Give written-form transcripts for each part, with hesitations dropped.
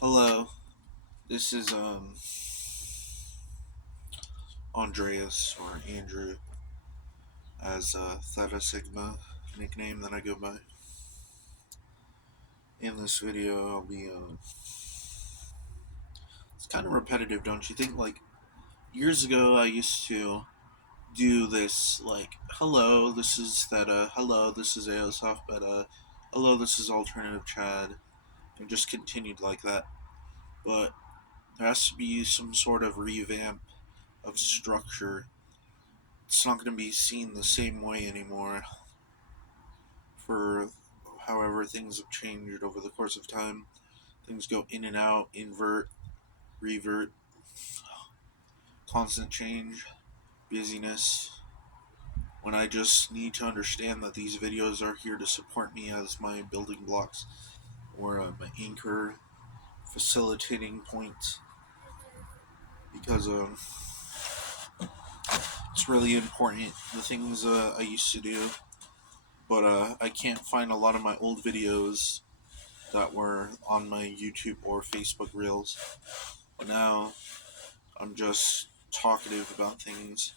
Hello, this is Andreas or Andrew as Theta Sigma nickname that I go by. In this video, I'll be it's kind of repetitive, don't you think? Like years ago, I used to do this like, hello, this is Theta. Hello, this is Aeosoft Beta. Hello, this is Alternative Chad, and just continued like that. But there has to be some sort of revamp of structure. It's not going to be seen the same way anymore for however things have changed over the course of time. Things go in and out, invert, revert, constant change, busyness. When I just need to understand that these videos are here to support me as my building blocks or my anchor facilitating point, because it's really important the things I used to do, but I can't find a lot of my old videos that were on my YouTube or Facebook Reels. But now I'm just talkative about things.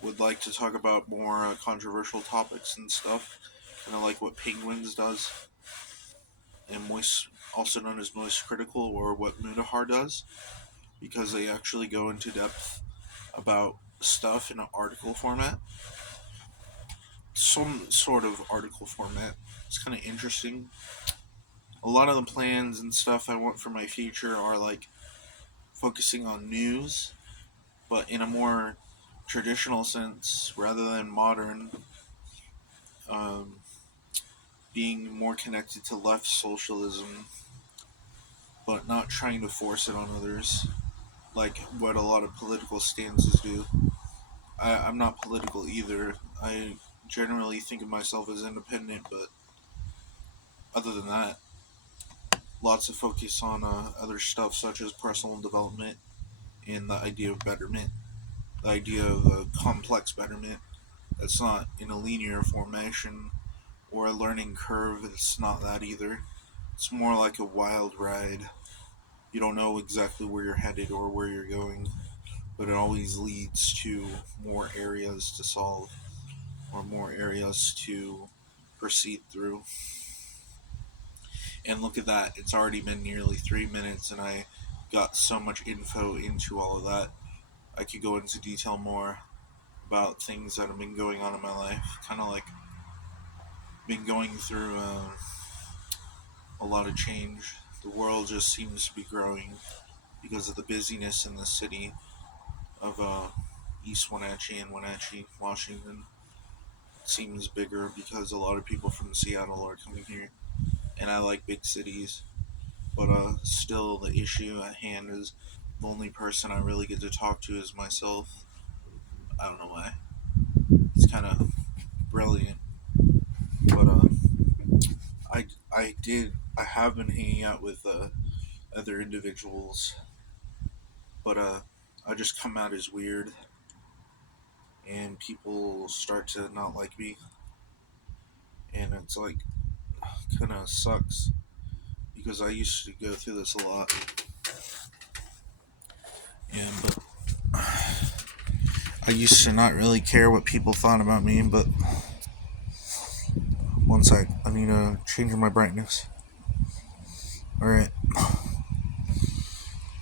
Would like to talk about more controversial topics and stuff, kind of like what Penguins does, and Moist, also known as Moist Critical, or what Mudahar does, because they actually go into depth about stuff in an article format, some sort of article format. It's kind of interesting. A lot of the plans and stuff I want for my future are like focusing on news, but in a more traditional sense rather than modern, um, being more connected to left socialism, but not trying to force it on others, like what a lot of political stances do. I'm not political either. I generally think of myself as independent, but other than that, lots of focus on other stuff such as personal development and the idea of betterment, the idea of a complex betterment that's not in a linear formation or a learning curve. It's not that either. It's more like a wild ride. You don't know exactly where you're headed or where you're going, but it always leads to more areas to solve or more areas to proceed through. And look at that, it's already been nearly 3 minutes, and I got so much info into all of that. I could go into detail more about things that have been going on in my life. Kind of like been going through a lot of change. The world just seems to be growing because of the busyness in the city of East Wenatchee and Wenatchee, Washington. It seems bigger because a lot of people from Seattle are coming here, and I like big cities. But still, the issue at hand is the only person I really get to talk to is myself. I don't know why. It's kind of brilliant, but I have been hanging out with other individuals, but I just come out as weird, and people start to not like me, and it's like kind of sucks because I used to go through this a lot, and but I used to not really care what people thought about me. But one sec, I need to change my brightness. All right,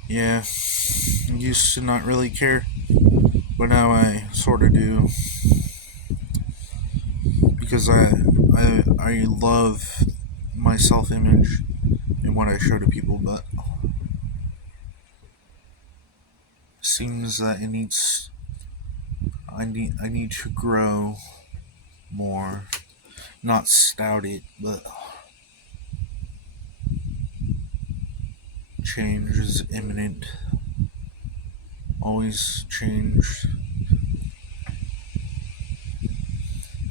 yeah, I used to not really care, but now I sort of do because I love my self image and what I show to people, but seems that it needs I need to grow more, not stout it, but change is imminent. Always change.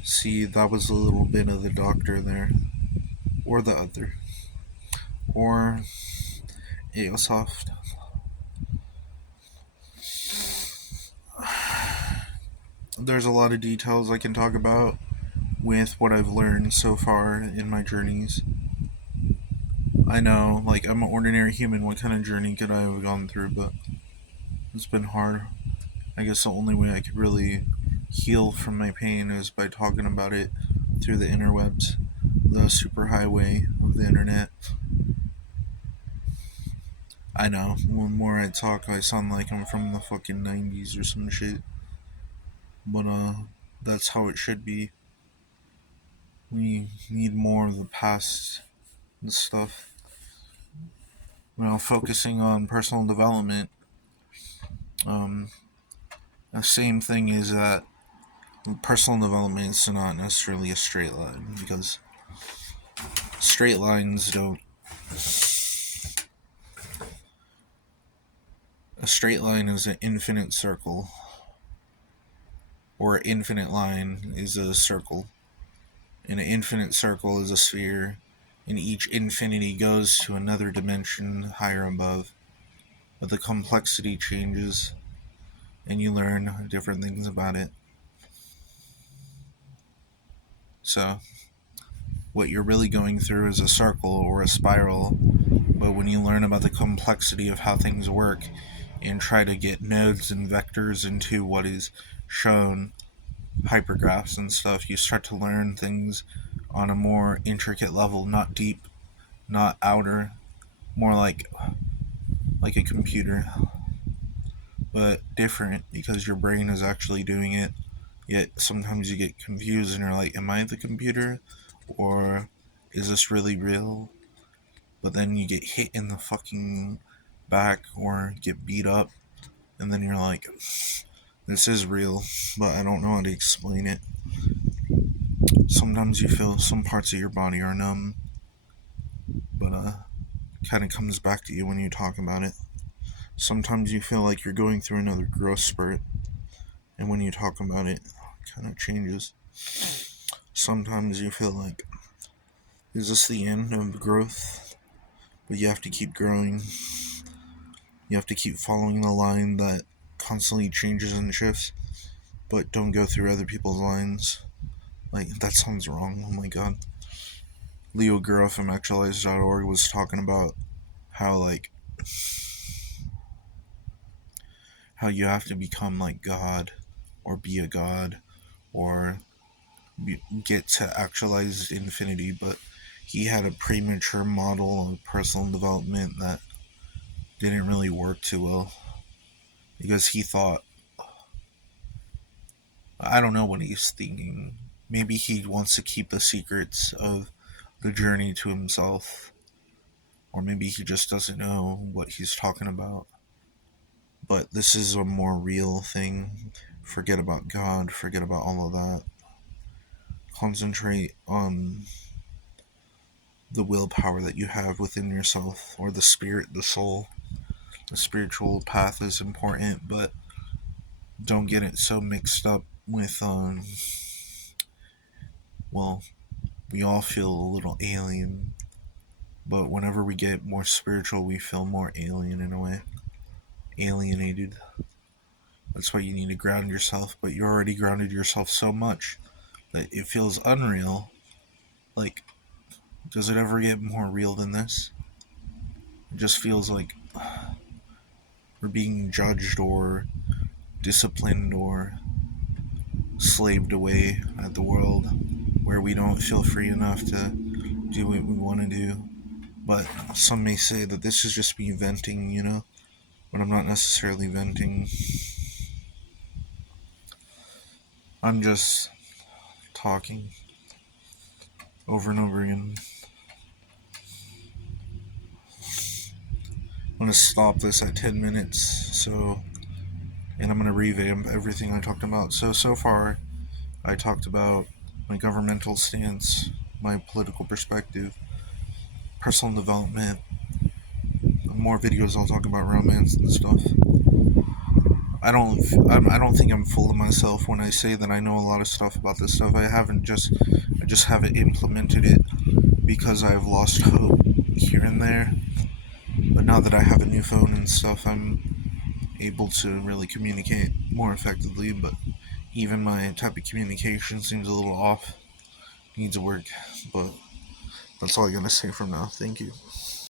See, that was a little bit of the doctor there, or the other, or Aeosoft. There's a lot of details I can talk about with what I've learned so far in my journeys. I know, like, I'm an ordinary human. What kind of journey could I have gone through? But it's been hard. I guess the only way I could really heal from my pain is by talking about it through the interwebs, the superhighway of the internet. I know, the more I talk, I sound like I'm from the fucking 90s or some shit. But, that's how it should be. We need more of the past and stuff. Focusing on personal development, um, the same thing is that personal development is not necessarily a straight line, because straight lines don't. A straight line is an infinite circle, or an infinite line is a circle, and an infinite circle is a sphere, and each infinity goes to another dimension higher above. But the complexity changes, and you learn different things about it. So, what you're really going through is a circle or a spiral, but when you learn about the complexity of how things work and try to get nodes and vectors into what is shown, hypergraphs and stuff, you start to learn things on a more intricate level, not deep, not outer, more like a computer, but different because your brain is actually doing it. Yet sometimes you get confused and you're like, am I the computer? Or is this really real? But then you get hit in the fucking back or get beat up, and then you're like, this is real, but I don't know how to explain it. Sometimes you feel some parts of your body are numb, but kind of comes back to you when you talk about it. Sometimes you feel like you're going through another growth spurt, and when you talk about it, it kind of changes. Sometimes you feel like, is this the end of growth? But you have to keep growing. You have to keep following the line that constantly changes and shifts, but don't go through other people's lines. Like, that sounds wrong. Oh my god. Leo Gura from actualize.org was talking about how, like, how you have to become like God, or be a god, or get to actualized infinity, but he had a premature model of personal development that didn't really work too well because he thought, I don't know what he's thinking. Maybe he wants to keep the secrets of the journey to himself, or maybe he just doesn't know what he's talking about. But this is a more real thing. Forget about God, forget about all of that. Concentrate on the willpower that you have within yourself, or the spirit, the soul. The spiritual path is important, but don't get it so mixed up with, well, we all feel a little alien, but whenever we get more spiritual, we feel more alien in a way. Alienated. That's why you need to ground yourself, but you already grounded yourself so much that it feels unreal. Like, does it ever get more real than this? It just feels like we're being judged or disciplined or slaved away at the world, where we don't feel free enough to do what we want to do. But some may say that this is just me venting, but I'm not necessarily venting. I'm just talking over and over again. I'm going to stop this at 10 minutes, and I'm going to revamp everything I talked about. So far, I talked about my governmental stance, my political perspective, personal development. More videos I'll talk about romance and stuff. I don't think I'm full of myself when I say that I know a lot of stuff about this stuff. I just haven't implemented it because I've lost hope here and there. But now that I have a new phone and stuff, I'm able to really communicate more effectively. But even my type of communication seems a little off. Needs work. But that's all I gotta say for now. Thank you.